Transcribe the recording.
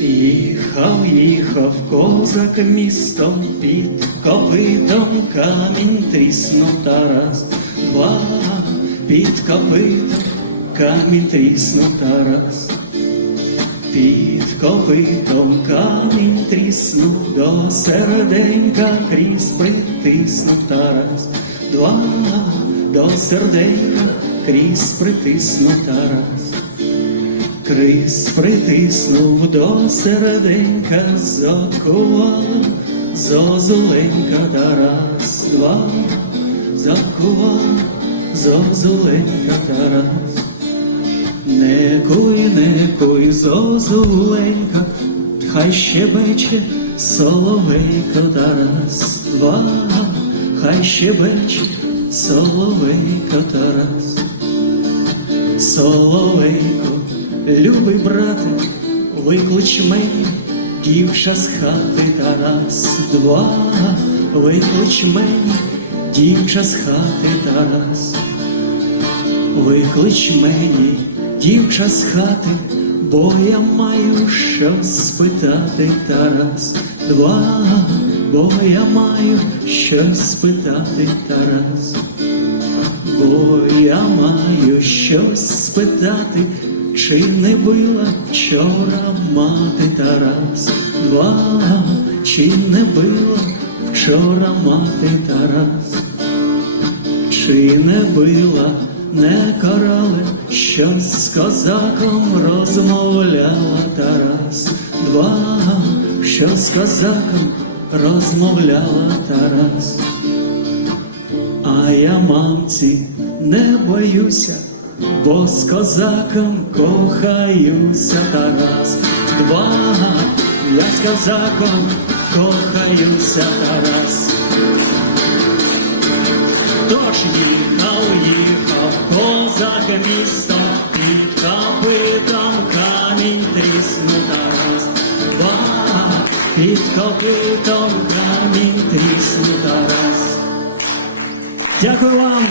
Їхав, їхав козак містом під копитом камінь тріснув Тарас. Два під копитом камінь тріснув Тарас. Під копитом камінь тріснув, до серденька крізь притиснув Тарас. Два до серденька крізь притиснув Тарас. Крізь притиснув до серденька, закувала зозуленька Тарас. Два закувала зозуленька Тарас. Не куй, не куй, зозуленька, хай щебече соловейко Тарас, два, хай щебече соловейко Тарас. Соловейко, любий брате, виклич мені дівча з хати Тарас, два, виклич мені дівча з хати Тарас. Виклич мені, дівча з хати, бо я маю що спитати, Тарас. Два, бо я маю що спитати, Тарас. Бо я маю щось спитати, чи не била вчора мати Тарас. Два, чи не била вчора мати Тарас. Чи не била, не карали, щось з козаком розмовляла Тарас. Два, що з козаком розмовляла Тарас. А я мамці не боюся, бо з козаком кохаюся Тарас. Два, я з козаком кохаюся Тарас. Тож їхав, їхав козак містом, під копитом камінь тріснув Тарас. Два, під копитом камінь тріснув Тарас. Дякую вам.